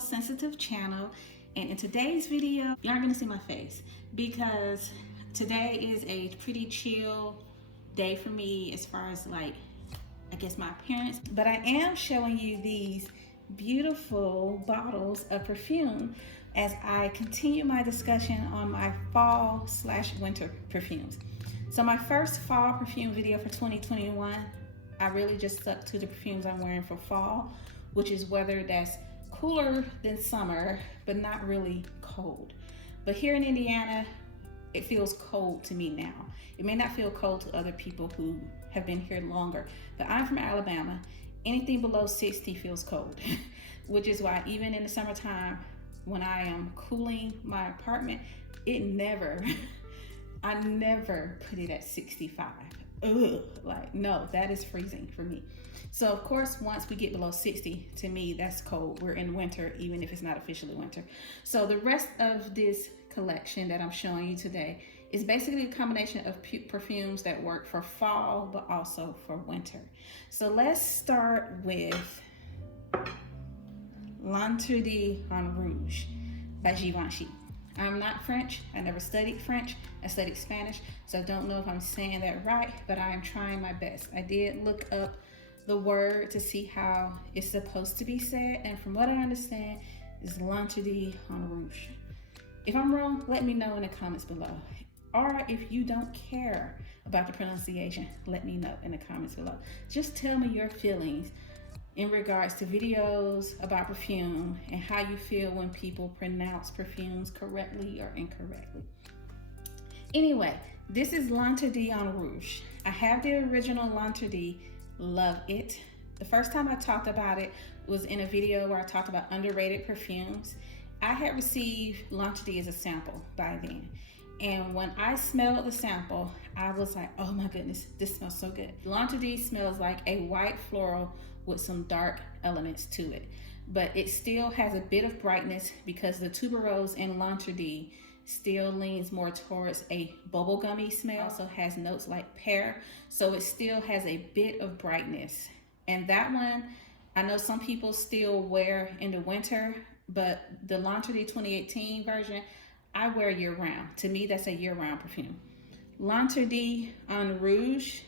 sensitive channel, and in today's video you aren't going to see my face because today is a pretty chill day for me as far as like I guess my appearance, but I am showing you these beautiful bottles of perfume as I continue my discussion on my fall/winter perfumes. So my first fall perfume video for 2021, I really just stuck to the perfumes I'm wearing for fall, which is weather that's cooler than summer, but not really cold. But here in Indiana, it feels cold to me now. It may not feel cold to other people who have been here longer, but I'm from Alabama. Anything below 60 feels cold, which is why even in the summertime, when I am cooling my apartment, I never put it at 65. Ugh, like no, that is freezing for me. So of course, once we get below 60, to me, that's cold. We're in winter, even if it's not officially winter. So the rest of this collection that I'm showing you today is basically a combination of perfumes that work for fall, but also for winter. So let's start with L'Interdit en Rouge by Givenchy. I'm not French. I never studied French. I studied Spanish, so I don't know if I'm saying that right, but I am trying my best. I did look up the word to see how it's supposed to be said, and from what I understand, is L'Interdit en Rouge. If I'm wrong, let me know in the comments below. Or if you don't care about the pronunciation, let me know in the comments below. Just tell me your feelings in regards to videos about perfume and how you feel when people pronounce perfumes correctly or incorrectly. Anyway, this is L'Interdit en Rouge. I have the original L'Interdit, love it. The first time I talked about it was in a video where I talked about underrated perfumes. I had received L'Interdit as a sample by then. And when I smelled the sample, I was like, oh my goodness, this smells so good. L'Interdit smells like a white floral with some dark elements to it. But it still has a bit of brightness because the tuberose in L'Interdit still leans more towards a bubblegummy smell. Also has notes like pear, so it still has a bit of brightness. And that one, I know some people still wear in the winter, but the L'Interdit 2018 version, I wear year round. To me, that's a year round perfume. L'Interdit en Rouge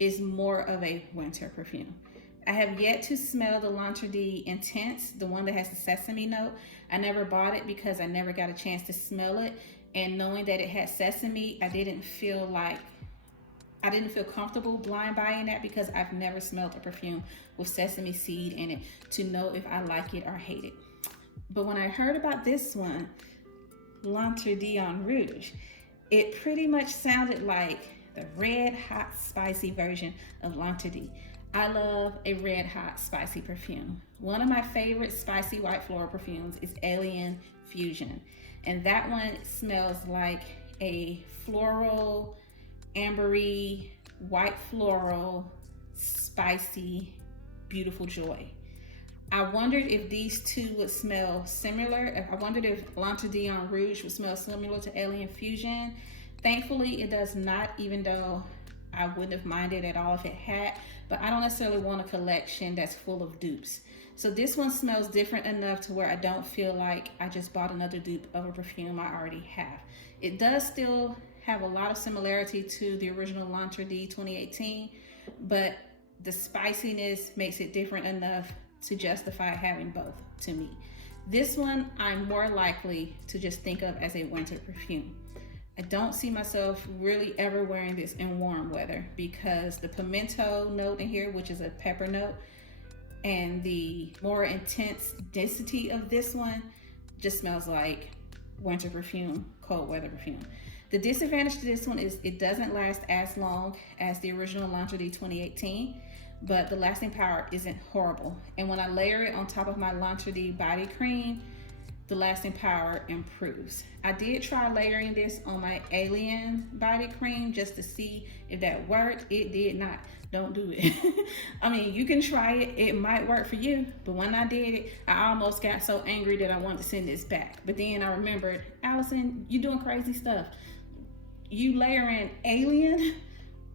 is more of a winter perfume. I have yet to smell the L'Interdit Intense, the one that has the sesame note. I never bought it because I never got a chance to smell it. And knowing that it had sesame, I didn't feel comfortable blind buying that because I've never smelled a perfume with sesame seed in it to know if I like it or hate it. But when I heard about this one, L'Interdit en Rouge, it pretty much sounded like the red hot spicy version of L'Interdit. I love a red hot spicy perfume. One of my favorite spicy white floral perfumes is Alien Fusion, and that one smells like a floral, ambery, white floral, spicy, beautiful joy. I wondered if these two would smell similar. I wondered if L'Interdit en Rouge would smell similar to Alien Fusion. Thankfully, it does not, even though I wouldn't have minded at all if it had, but I don't necessarily want a collection that's full of dupes. So this one smells different enough to where I don't feel like I just bought another dupe of a perfume I already have. It does still have a lot of similarity to the original L'Interdit 2018, but the spiciness makes it different enough to justify having both to me. This one, I'm more likely to just think of as a winter perfume. I don't see myself really ever wearing this in warm weather because the pimento note in here, which is a pepper note, and the more intense density of this one just smells like winter perfume, cold weather perfume. The disadvantage to this one is it doesn't last as long as the original L'Interdit 2018, but the lasting power isn't horrible. And when I layer it on top of my L'Interdit body cream, the lasting power improves. I did try layering this on my Alien body cream just to see if that worked. It did not. Don't do it. I mean, you can try it. It might work for you. But when I did it, I almost got so angry that I wanted to send this back. But then I remembered, Allison, you doing crazy stuff. You layering Alien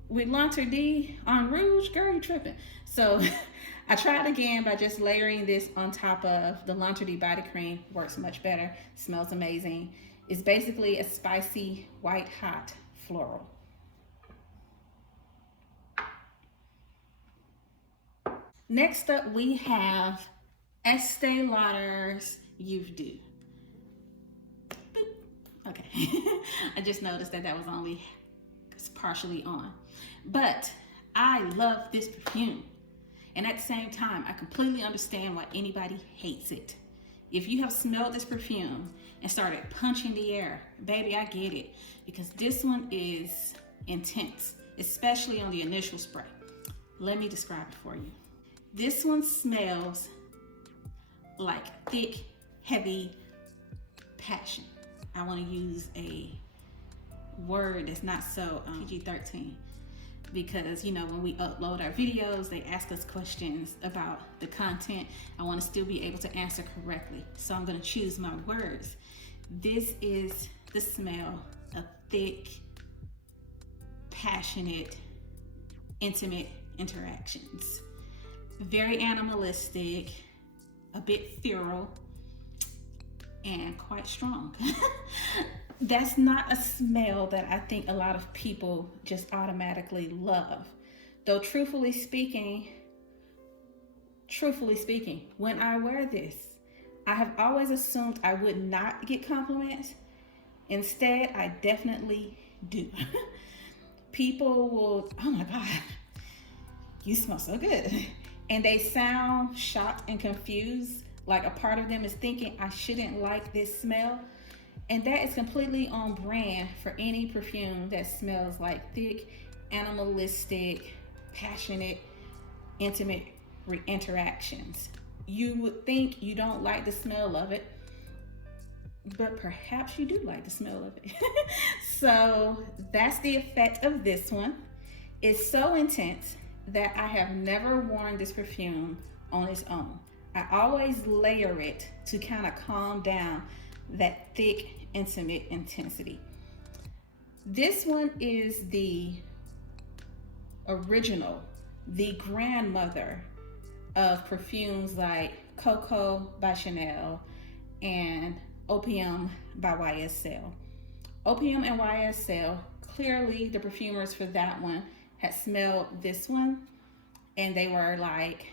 with Lancer D on Rouge, girl, you tripping. So I tried again by just layering this on top of the Lancer D body cream. Works much better, smells amazing. It's basically a spicy, white, hot floral. Next up, we have Estee Lauder's Youth Do. Okay, I just noticed that was only partially on. But I love this perfume. And at the same time, I completely understand why anybody hates it. If you have smelled this perfume and started punching the air, baby, I get it. Because this one is intense, especially on the initial spray. Let me describe it for you. This one smells like thick, heavy passion. I want to use a word that's not so PG-13, because you know, when we upload our videos, they ask us questions about the content. I want to still be able to answer correctly, so I'm going to choose my words. This is the smell of thick, passionate, intimate interactions. Very animalistic, a bit feral, and quite strong. That's not a smell that I think a lot of people just automatically love. Though truthfully speaking, when I wear this, I have always assumed I would not get compliments. Instead, I definitely do. People will, oh my God, you smell so good. And they sound shocked and confused, like a part of them is thinking I shouldn't like this smell. And that is completely on brand for any perfume that smells like thick, animalistic, passionate, intimate interactions. You would think you don't like the smell of it, but perhaps you do like the smell of it. So that's the effect of this one. It's so intense that I have never worn this perfume on its own. I always layer it to kind of calm down that thick, intimate intensity. This one is the original, the grandmother of perfumes like Coco by Chanel and Opium by YSL. Opium and YSL, clearly the perfumers for that one had smelled this one and they were like,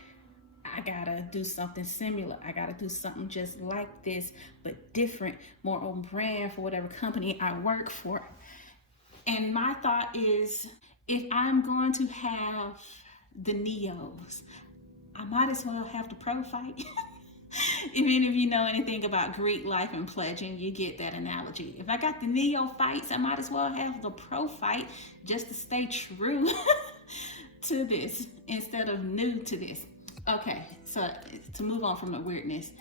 I gotta do something similar. I gotta do something just like this, but different, more on brand for whatever company I work for. And my thought is, if I'm going to have the Neos, I might as well have the Pro Fight. If any of you know anything about Greek life and pledging, you get that analogy. If I got the Neo fights, I might as well have the Pro Fight just to stay true to this instead of new to this. Okay, so to move on from the weirdness,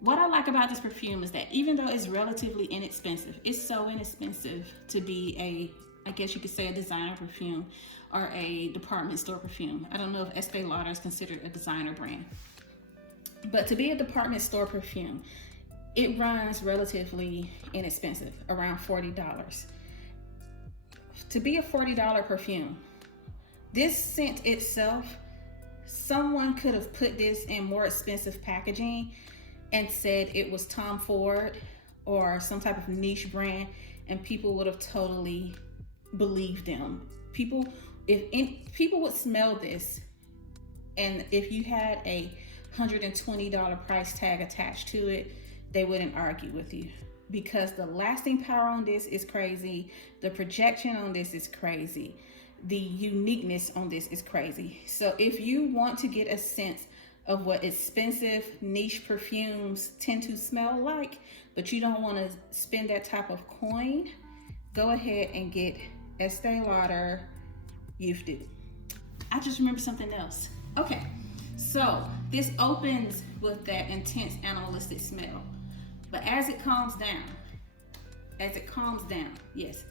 what I like about this perfume is that even though it's relatively inexpensive, it's so inexpensive to be a, I guess you could say, a designer perfume or a department store perfume. I don't know if Estee Lauder is considered a designer brand. But to be a department store perfume, it runs relatively inexpensive, around $40. To be a $40 perfume, this scent itself, someone could have put this in more expensive packaging and said it was Tom Ford or some type of niche brand, and people would have totally believed them. People would smell this, and if you had a $120 price tag attached to it, they wouldn't argue with you, because the lasting power on this is crazy. The projection on this is crazy. The uniqueness on this is crazy. So if you want to get a sense of what expensive niche perfumes tend to smell like, but you don't want to spend that type of coin, go ahead and get Estee Lauder Youth Do. I just remembered something else. Okay, so this opens with that intense animalistic smell, but as it calms down, yes,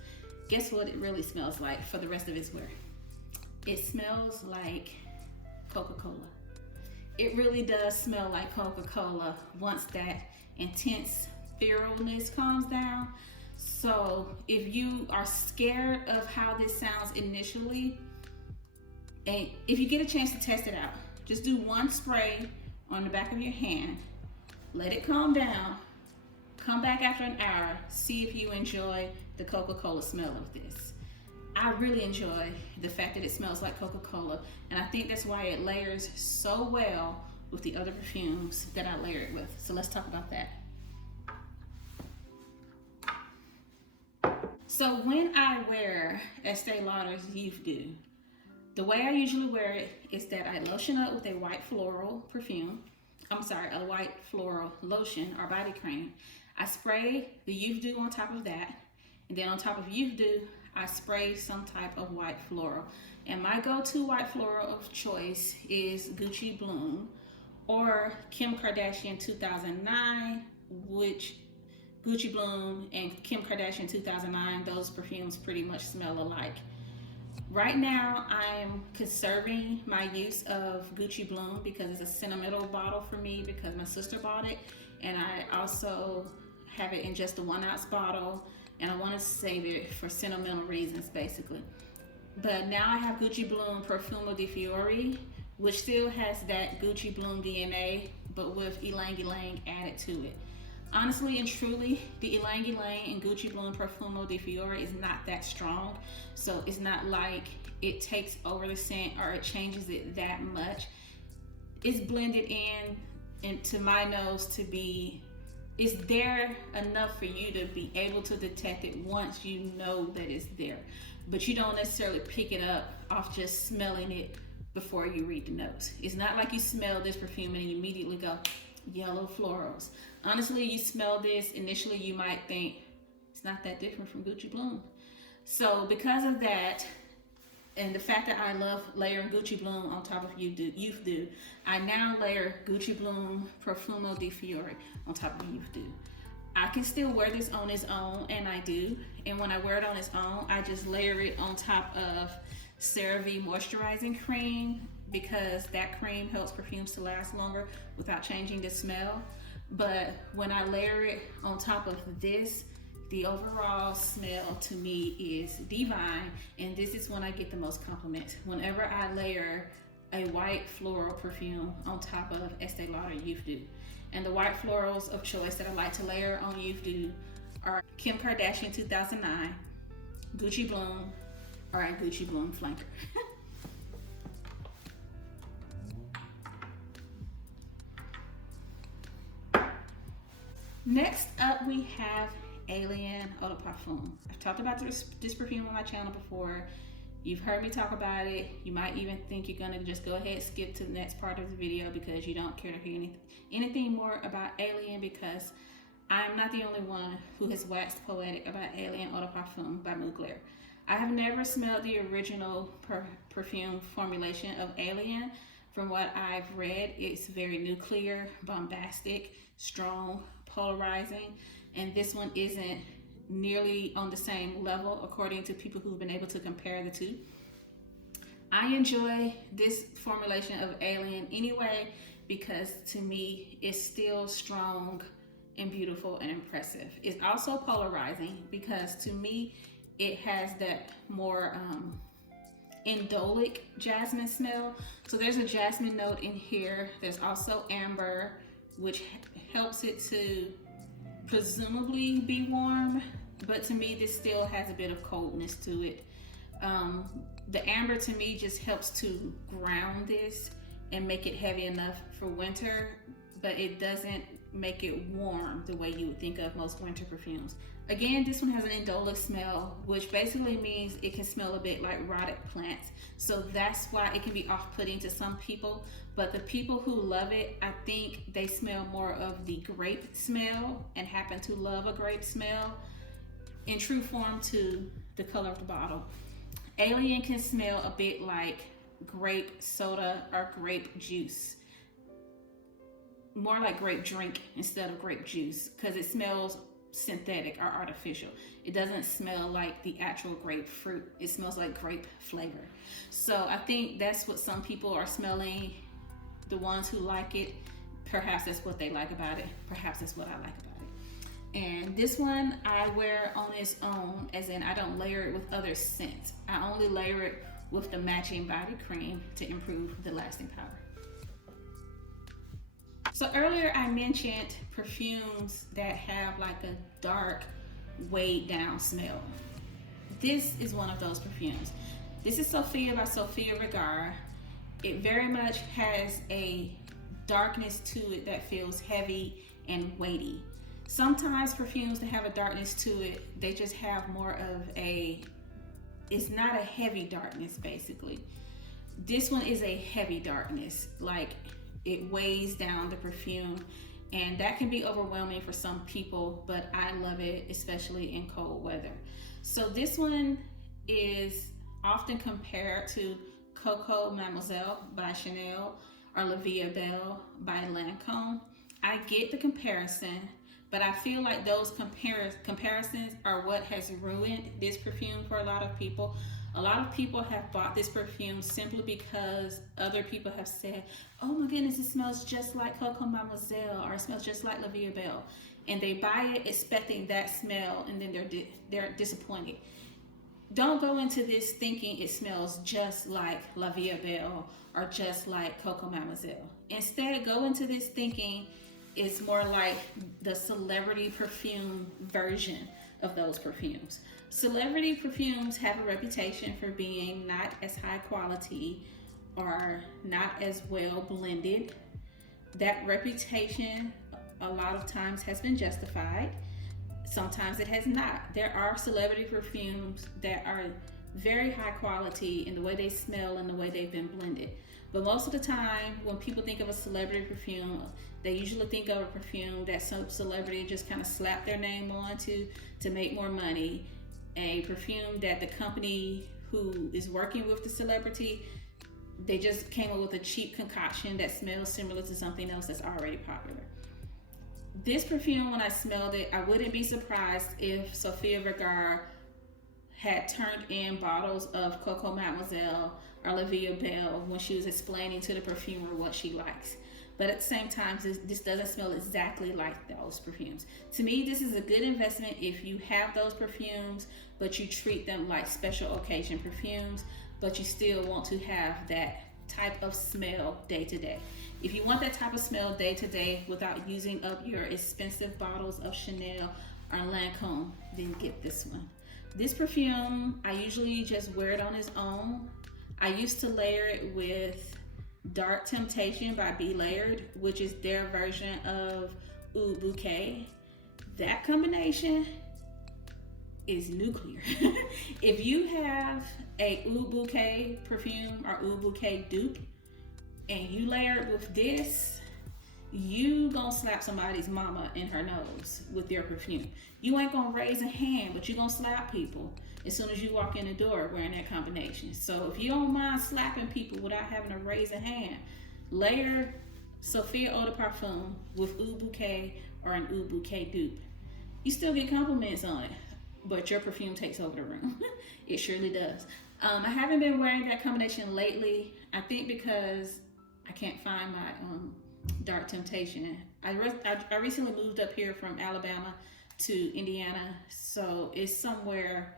guess what it really smells like for the rest of its wear? It smells like Coca-Cola. It really does smell like Coca-Cola once that intense feralness calms down. So if you are scared of how this sounds initially, And if you get a chance to test it out, just do one spray on the back of your hand, let it calm down, come back after an hour, see if you enjoy the Coca-Cola smell of this. I really enjoy the fact that it smells like Coca-Cola, and I think that's why it layers so well with the other perfumes that I layer it with. So let's talk about that. So when I wear Estee Lauder's Youth Dew, the way I usually wear it is that I lotion up with a white floral perfume. I'm sorry, a white floral lotion or body cream. I spray the Youth Dew on top of that, and then on top of Youth Dew, I spray some type of white floral. And my go-to white floral of choice is Gucci Bloom or Kim Kardashian 2009, which Gucci Bloom and Kim Kardashian 2009, those perfumes pretty much smell alike. Right now, I'm conserving my use of Gucci Bloom because it's a sentimental bottle for me because my sister bought it, and I also have it in just a 1 ounce bottle, and I want to save it for sentimental reasons basically. But now I have Gucci Bloom Profumo di Fiori, which still has that Gucci Bloom DNA, but with Ylang Ylang added to it. Honestly and truly, the Ylang Ylang and Gucci Bloom Profumo di Fiori is not that strong, so it's not like it takes over the scent or it changes it that much. It's blended in into my nose to be, it's there enough for you to be able to detect it once you know that it's there, but you don't necessarily pick it up off just smelling it before you read the notes. It's not like you smell this perfume and you immediately go, yellow florals. Honestly, you smell this, initially you might think it's not that different from Gucci Bloom. So because of that, and the fact that I love layering Gucci Bloom on top of Youth Dew, I now layer Gucci Bloom Profumo di Fiori on top of Youth Dew. I can still wear this on its own, and I do. And when I wear it on its own, I just layer it on top of CeraVe moisturizing cream, because that cream helps perfumes to last longer without changing the smell. But when I layer it on top of this, the overall smell to me is divine, and this is when I get the most compliments. Whenever I layer a white floral perfume on top of Estee Lauder Youth Dew. And the white florals of choice that I like to layer on Youth Dew are Kim Kardashian 2009, Gucci Bloom, or a Gucci Bloom flanker. Next up, we have Alien Eau de Parfum. I've talked about this perfume on my channel before. You've heard me talk about it. You might even think you're gonna just go ahead and skip to the next part of the video because you don't care to hear anything more about Alien, because I'm not the only one who has waxed poetic about Alien Eau de Parfum by Mugler. I have never smelled the original perfume formulation of Alien. From what I've read, it's very nuclear, bombastic, strong, polarizing, and this one isn't nearly on the same level according to people who've been able to compare the two. I enjoy this formulation of Alien anyway because to me it's still strong and beautiful and impressive. It's also polarizing because to me it has that more indolic jasmine smell. So there's a jasmine note in here. There's also amber, which helps it to presumably be warm, but to me this still has a bit of coldness to it. The amber to me just helps to ground this and make it heavy enough for winter, but it doesn't make it warm the way you would think of most winter perfumes. Again, this one has an indolic smell, which basically means it can smell a bit like rotted plants. So that's why it can be off-putting to some people. But the people who love it, I think they smell more of the grape smell and happen to love a grape smell in true form to the color of the bottle. Alien can smell a bit like grape soda or grape juice. More like grape drink instead of grape juice, because it smells synthetic or artificial. It doesn't smell like the actual grapefruit. It smells like grape flavor. So I think that's what some people are smelling. The ones who like it, perhaps that's what they like about it. Perhaps that's what I like about it. And this one I wear on its own, as in I don't layer it with other scents. I only layer it with the matching body cream to improve the lasting power. So earlier I mentioned perfumes that have like a dark, weighed down smell. This is one of those perfumes. This is Sofia by Sofia Vergara. It very much has a darkness to it that feels heavy and weighty. Sometimes perfumes that have a darkness to it, they just have more of a, it's not a heavy darkness basically. This one is a heavy darkness, like it weighs down the perfume, and that can be overwhelming for some people, but I love it, especially in cold weather. So this one is often compared to Coco Mademoiselle by Chanel or La Vie Est Belle by Lancome. I get the comparison, but I feel like those comparisons are what has ruined this perfume for a lot of people. A lot of people have bought this perfume simply because other people have said, oh my goodness, it smells just like Coco Mademoiselle, or it smells just like La Vie Est Belle. And they buy it expecting that smell, and then they're disappointed. Don't go into this thinking it smells just like La Vie Est Belle or just like Coco Mademoiselle. Instead, go into this thinking it's more like the celebrity perfume version of those perfumes. Celebrity perfumes have a reputation for being not as high quality or not as well blended. That reputation a lot of times has been justified. Sometimes it has not. There are celebrity perfumes that are very high quality in the way they smell and the way they've been blended. But most of the time, when people think of a celebrity perfume, they usually think of a perfume that some celebrity just kind of slapped their name onto to make more money. A perfume that the company who is working with the celebrity, they just came up with a cheap concoction that smells similar to something else that's already popular. This perfume, when I smelled it, I wouldn't be surprised if Sofia Vergara had turned in bottles of Coco Mademoiselle or La Vie Est Belle when she was explaining to the perfumer what she likes. But at the same time, this doesn't smell exactly like those perfumes. To me, this is a good investment if you have those perfumes, but you treat them like special occasion perfumes, but you still want to have that type of smell day to day. If you want that type of smell day to day without using up your expensive bottles of Chanel or Lancome, then get this one. This perfume, I usually just wear it on its own. I used to layer it with Dark Temptation by Be Layered, which is their version of Oud Bouquet. That combination is nuclear. If you have a Oud Bouquet perfume or Oud Bouquet dupe and you layer it with this, you gonna slap somebody's mama in her nose with your perfume. You ain't gonna raise a hand, but you gonna slap people as soon as you walk in the door wearing that combination. So if you don't mind slapping people without having to raise a hand, layer Sofia Eau de Parfum with Oud Bouquet or an Oud Bouquet dupe. You still get compliments on it, but your perfume takes over the room. It surely does. I haven't been wearing that combination lately. I think because I can't find my Dark Temptation. I recently moved up here from Alabama to Indiana, so it's somewhere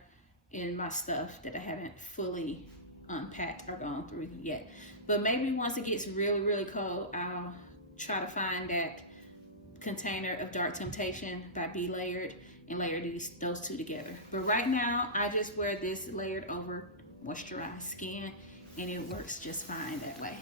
in my stuff that I haven't fully unpacked or gone through yet. But maybe once it gets really, really cold, I'll try to find that container of Dark Temptation by Be Layered and layer those two together. But right now, I just wear this layered over moisturized skin, and it works just fine that way.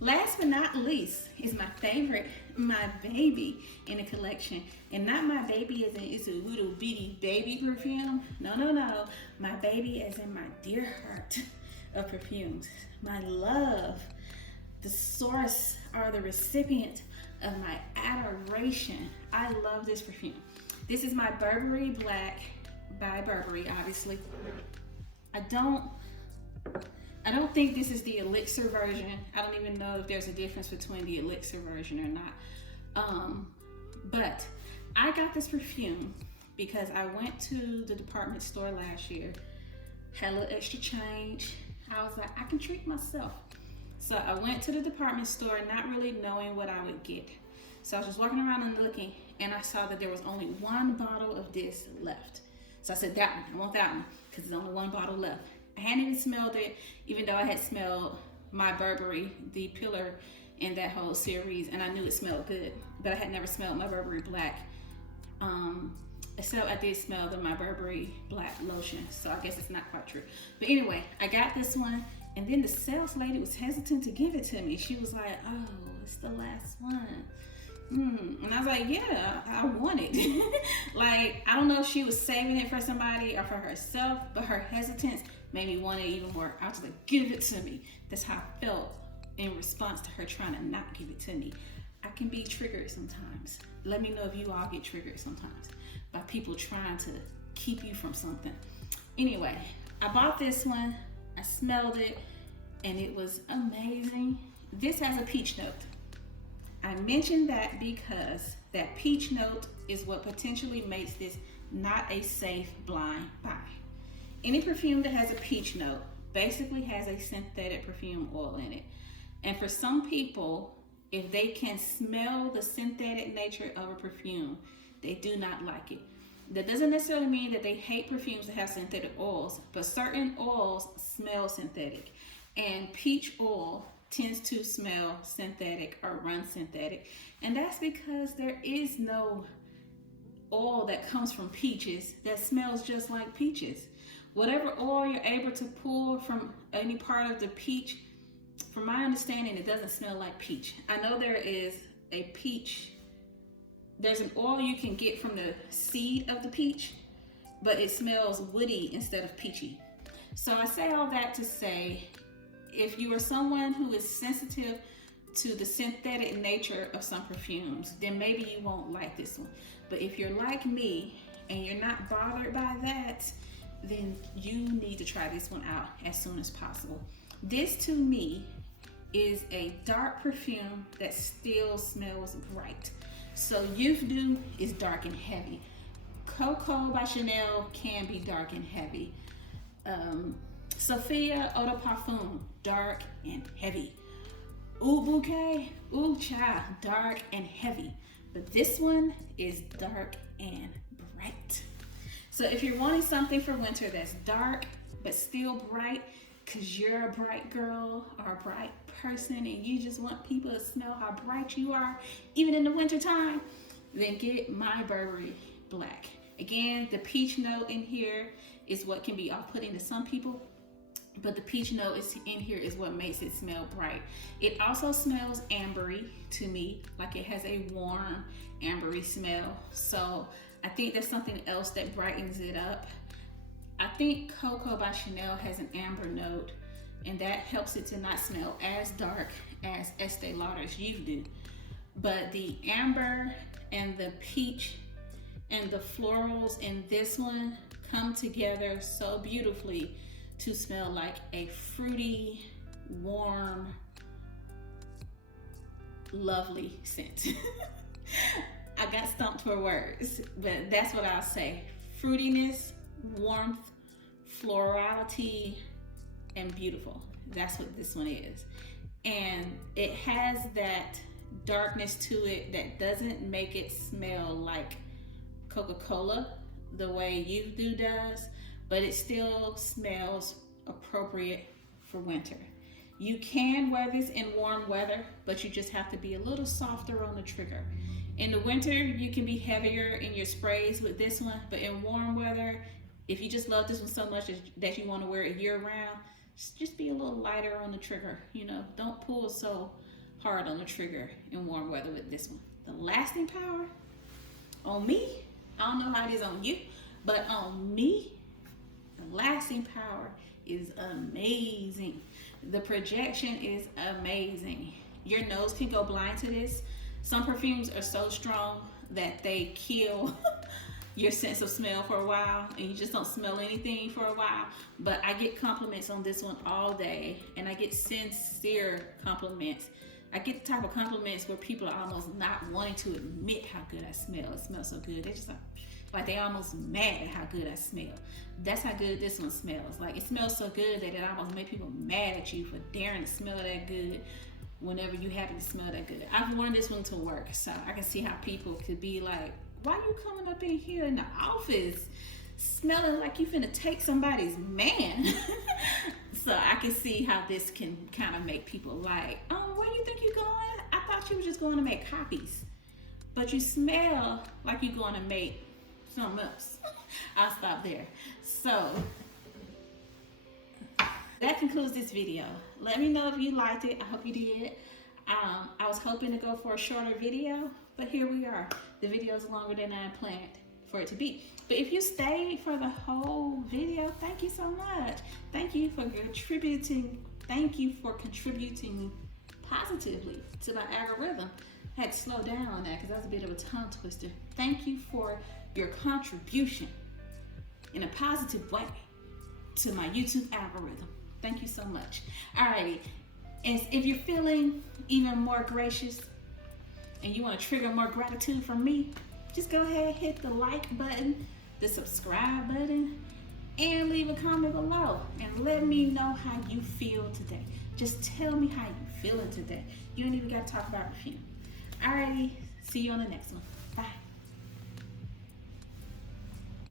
Last but not least is my favorite, my baby in the collection. And not my baby as in it's a little bitty baby perfume. No, no, no. My baby as in my dear heart of perfumes. My love. The source or the recipient of my adoration. I love this perfume. This is my Burberry Black by Burberry, obviously. I don't think this is the elixir version. I don't even know if there's a difference between the elixir version or not. But I got this perfume because I went to the department store last year, had a little extra change. I was like, I can treat myself. So I went to the department store not really knowing what I would get. So I was just walking around and looking, and I saw that there was only one bottle of this left. So I said, that one, I want that one, because there's only one bottle left. I hadn't even smelled it, even though I had smelled my Burberry, the pillar in that whole series, and I knew it smelled good, but I had never smelled my Burberry Black. So I did smell my Burberry Black lotion, so I guess it's not quite true. But anyway, I got this one, and then the sales lady was hesitant to give it to me. She was like, oh, it's the last one. And I was like, yeah, I want it. Like, I don't know if she was saving it for somebody or for herself, but her hesitance made me want it even more. I was like, give it to me. That's how I felt in response to her trying to not give it to me. I can be triggered sometimes. Let me know if you all get triggered sometimes by people trying to keep you from something. Anyway, I bought this one, I smelled it, and it was amazing. This has a peach note. I mentioned that because that peach note is what potentially makes this not a safe blind buy. Any perfume that has a peach note basically has a synthetic perfume oil in it. And for some people, if they can smell the synthetic nature of a perfume, they do not like it. That doesn't necessarily mean that they hate perfumes that have synthetic oils, but certain oils smell synthetic. And peach oil tends to smell synthetic or run synthetic. And that's because there is no oil that comes from peaches that smells just like peaches. Whatever oil you're able to pull from any part of the peach, from my understanding, it doesn't smell like peach. I know there is a peach, there's an oil you can get from the seed of the peach, but it smells woody instead of peachy. So I say all that to say, if you are someone who is sensitive to the synthetic nature of some perfumes, then maybe you won't like this one. But if you're like me and you're not bothered by that, then you need to try this one out as soon as possible. This to me is a dark perfume that still smells bright. So Youth Dew is dark and heavy. Coco by Chanel can be dark and heavy. Sofia Eau de Parfum, dark and heavy. Oud Bouquet, Oud Cha, dark and heavy. But this one is dark and bright. So if you're wanting something for winter that's dark but still bright, because you're a bright girl or a bright person and you just want people to smell how bright you are, even in the winter time, then get my Burberry Black. Again, the peach note in here is what can be off-putting to some people, but the peach note is in here is what makes it smell bright. It also smells ambery to me, like it has a warm ambery smell. So I think that's something else that brightens it up. I think Coco by Chanel has an amber note, and that helps it to not smell as dark as Estee Lauder's Youth Dew. But the amber and the peach and the florals in this one come together so beautifully to smell like a fruity, warm, lovely scent. I got stumped for words, but that's what I'll say. Fruitiness, warmth, florality, and beautiful. That's what this one is. And it has that darkness to it that doesn't make it smell like Coca-Cola the way Youth Dew does, but it still smells appropriate for winter. You can wear this in warm weather, but you just have to be a little softer on the trigger. In the winter, you can be heavier in your sprays with this one, but in warm weather, if you just love this one so much that you want to wear it year-round, just be a little lighter on the trigger. You know, don't pull so hard on the trigger in warm weather with this one. The lasting power on me, I don't know how it is on you, but on me, the lasting power is amazing. The projection is amazing. Your nose can go blind to this. Some perfumes are so strong that they kill your sense of smell for a while and you just don't smell anything for a while. But I get compliments on this one all day, and I get sincere compliments. I get the type of compliments where people are almost not wanting to admit how good I smell. It smells so good. They're just like they almost mad at how good I smell. That's how good this one smells. Like, it smells so good that it almost makes people mad at you for daring to smell that good whenever you happen to smell that good. I've worn this one to work, so I can see how people could be like, why are you coming up in here in the office smelling like you finna take somebody's man. So I can see how this can kind of make people like, oh, where you think you're going? I thought you were just going to make copies. But you smell like you're going to make something else. I'll stop there. So that concludes this video. Let me know if you liked it. I hope you did. I was hoping to go for a shorter video, but here we are. The video is longer than I planned for it to be. But if you stayed for the whole video, thank you so much. Thank you for contributing. Thank you for contributing positively to my algorithm. I had to slow down on that because that was a bit of a tongue twister. Thank you for your contribution in a positive way to my YouTube algorithm. Thank you so much. Alrighty, and if you're feeling even more gracious and you want to trigger more gratitude from me, just go ahead, hit the like button, the subscribe button, and leave a comment below and let me know how you feel today. Just tell me how you feeling today. You don't even got to talk about perfume. Alrighty, see you on the next one. Bye.